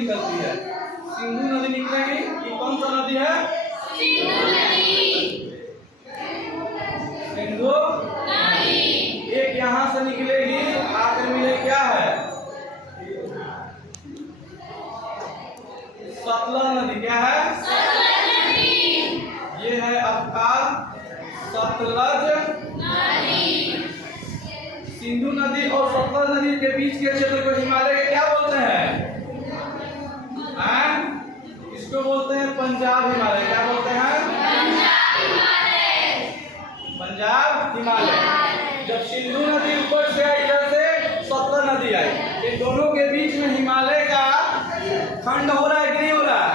निकलती है। सिंधु नदी निकलेगी। ये कौन सा नदी है? सिंधु नदी। एक यहाँ से निकलेगी, आखिर मिले क्या है? सतलज नदी। क्या है? ये है आपका सतलज नदी। सिंधु नदी और सतलज नदी के बीच के क्षेत्र को हिमालय के क्या बोलते हैं? इसको बोलते हैं पंजाब हिमालय। क्या बोलते हैं? पंजाब हिमालय। जब सिंधु नदी ऊपर से आई, इधर से सतलज नदी आई, इन दोनों के बीच में हिमालय का खंड हो रहा है कि नहीं हो रहा है?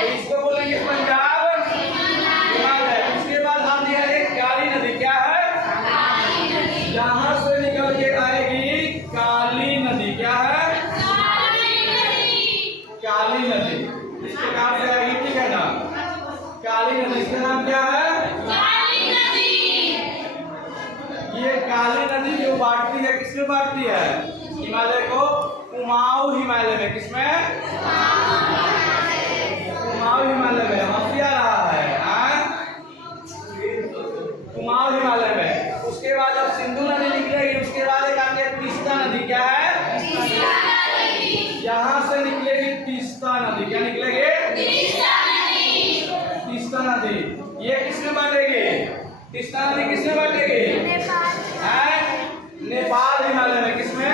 तो इसको बोलेंगे पंजाब हिमालय। उसके बाद हम दिया एक काली नदी। क्या है? जहां से निकल के आएगी काली नदी। क्या है? काली नदी। इस प्रकार से आएगी, ठीक है ना? काली नदी, इसका नाम क्या है? ये काली नदी जो बांटती है, किसमें बांटती है? हिमालय को कुमाऊं हिमालय में। किसमें? कुमाऊं हिमालय में। हंसी आ रहा है कुमाऊं हिमालय में। उसके बाद जब सिंधु नदी निकलेगी, उसके बाद एक आती है तीस्ता नदी। क्या है? यहाँ से निकलेगी तीस्ता नदी। क्या निकलेगी? तीस्ता नदी। ये किसमें बांटेगी? तीस्ता नदी किसमें बांटेगी? नेपाल हिमालय में। किसमें?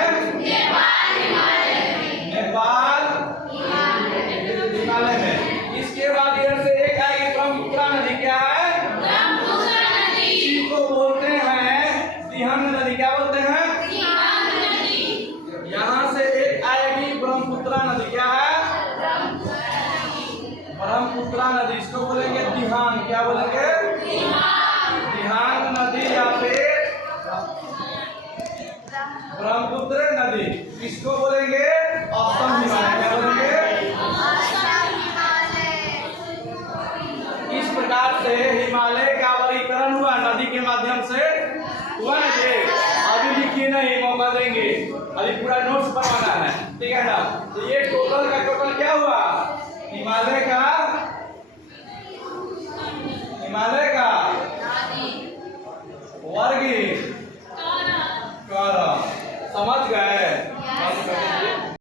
नेपाल हिमालय में। इसके बाद इधर से एक आएगी ब्रह्मपुत्रा नदी। क्या है? इसी को बोलते हैं तिहंग नदी। क्या बोलते हैं? यहाँ से एक आएगी ब्रह्मपुत्रा नदी। क्या है? ब्रह्मपुत्रा नदी। इसको बोलेंगे तिहांग। क्या बोलेंगे? तिहांग नदी या फिर ब्रह्मपुत्र नदी। इसको बोलेंगे असम हिमालय। क्या बोलेंगे? इस प्रकार से हिमालय का वर्गीकरण हुआ नदी के माध्यम से। हुआ ना जी? अभी लिखिए नहीं, मौका देंगे, अभी पूरा नोट्स बनवाना है, ठीक है ना? तो ये टोटल का टोटल क्या हुआ?